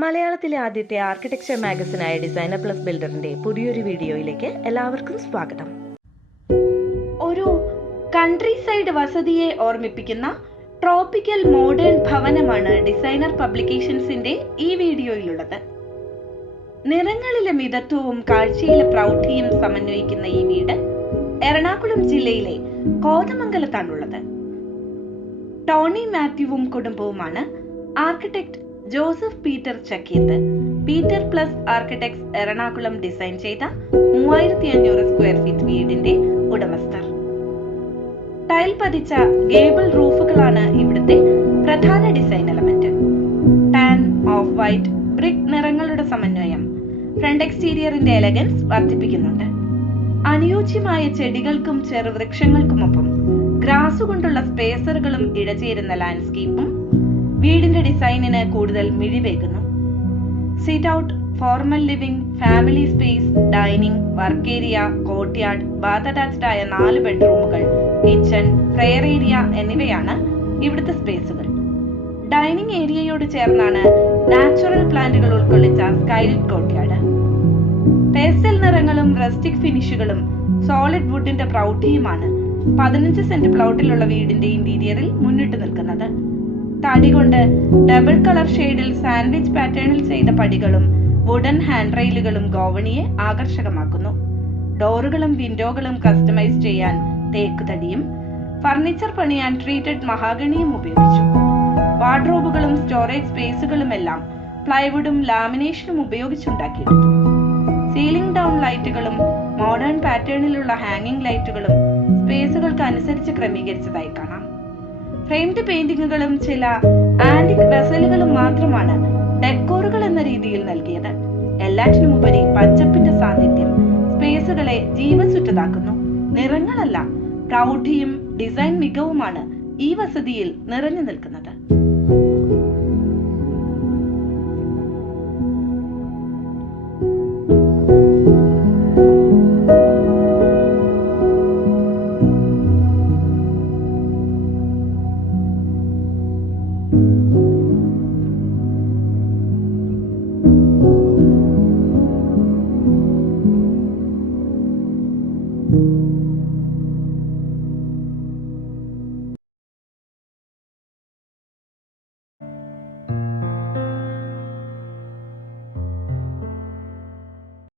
മലയാളത്തിലെ ആദ്യത്തെ architecture മാഗസിനായ designer plus ബിൽഡറിന്റെ പുതിയൊരു വീഡിയോയിലേക്ക് എല്ലാവർക്കും സ്വാഗതം. ഒരു കൺട്രി സൈഡ് വസതിയെ ഓർമ്മിപ്പിക്കുന്ന ട്രോപ്പിക്കൽ മോഡേൺ ഭവനമാണ് ഡിസൈനർ പബ്ലിക്കേഷൻസിന്റെ ഈ വീഡിയോയിലുള്ളത്. നിറങ്ങളിലെ മിതത്വവും കാഴ്ചയിലെ പ്രൗഢിയും സമന്വയിക്കുന്ന ഈ വീട് എറണാകുളം ജില്ലയിലെ കോതമംഗലത്താണുള്ളത്. ടോണി മാത്യുവും കുടുംബവുമാണ് architect Joseph Peter Chakkeeth Peter plus architects Ernakulam design ചെയ്ത 3500 സ്ക്വയർ ഫീറ്റ് വീടിന്റെ ഉടമസ്ഥർ. ടൈൽ പതിച്ച ഗേബിൾ റൂഫുകളാണ് ഇവിടുത്തെ പ്രധാന design element. Tan, of white, brick നിറങ്ങളുടെ സമന്വയം ഫ്രണ്ട് എക്സ്റ്റീരിയറിന്റെ എലഗൻസ് വർദ്ധിപ്പിക്കുന്നുണ്ട്. അനുയോജ്യമായ ചെടികൾക്കും ചെറുവൃക്ഷങ്ങൾക്കുമൊപ്പം ഗ്രാസ് കൊണ്ടുള്ള സ്പേസറുകളും ഇഴചേരുന്ന ലാൻഡ്സ്കേപ്പും വീടിന്റെ ഡിസൈനിന് കൂടുതൽ മിഴിവേകുന്നു. Sit out, formal living, family space, dining, work area, courtyard, bath attached ആയ 4 ബെഡ്റൂമുകൾ, കിച്ചൺ, പ്രെയർ ഏരിയ എന്നിവയാണ് ഇവിടുത്തെ സ്പേസുകൾ. ഡൈനിങ് ഏരിയയോട് ചേർന്നാണ് നാച്ചുറൽ പ്ലാന്റുകൾ ഉൾക്കൊള്ളിച്ച സ്കൈലൈറ്റ് കോർട്ട്യാർഡ്. പേസ്റ്റൽ നിറങ്ങളും റസ്റ്റിക് ഫിനിഷുകളും സോളിഡ് വുഡിന്റെ പ്രൗഢിയുമാണ് 15 സെന്റ് പ്ലോട്ടിലുള്ള വീടിന്റെ ഇന്റീരിയറിൽ മുന്നിട്ട് നിൽക്കുന്നത്. തടി കൊണ്ട് ഡബിൾ കളർ ഷെയ്ഡിൽ സാൻഡ്വിച്ച് പാറ്റേണിൽ ചെയ്ത പടികളും വുഡൻ ഹാൻഡ് റെയിലുകളും ഗോവണിയെ ആകർഷകമാക്കുന്നു. ഡോറുകളും വിൻഡോകളും കസ്റ്റമൈസ് ചെയ്യാൻ തേക്കുതടിയും ഫർണിച്ചർ പണിയാൻ ട്രീറ്റഡ് മഹാഗണിയും ഉപയോഗിച്ചു. വാർഡ്രോബുകളും സ്റ്റോറേജ് സ്പേസുകളുമെല്ലാം പ്ലൈവുഡും ലാമിനേഷനും ഉപയോഗിച്ചുണ്ടാക്കിയെടുത്തു. സീലിംഗ് ഡൗൺ ലൈറ്റുകളും മോഡേൺ പാറ്റേണിലുള്ള ഹാങ്ങിങ് ലൈറ്റുകളും സ്പേസുകൾക്ക് അനുസരിച്ച് ക്രമീകരിച്ചതായി കാണാം. ഫ്രെയിംഡ് പെയിന്റിങ്ങുകളും ചില ആന്റിക് വെസലുകളും മാത്രമാണ് ഡെക്കോറുകൾ എന്ന രീതിയിൽ നൽകിയത്. എല്ലാറ്റിനുമുപരി പച്ചപ്പിന്റെ സാന്നിധ്യം സ്പേസുകളെ ജീവസുറ്റതാക്കുന്നു. നിറങ്ങളല്ല, പ്രൗഢിയും ഡിസൈൻ മികവുമാണ് ഈ വസതിയിൽ നിറഞ്ഞു നിൽക്കുന്നത്.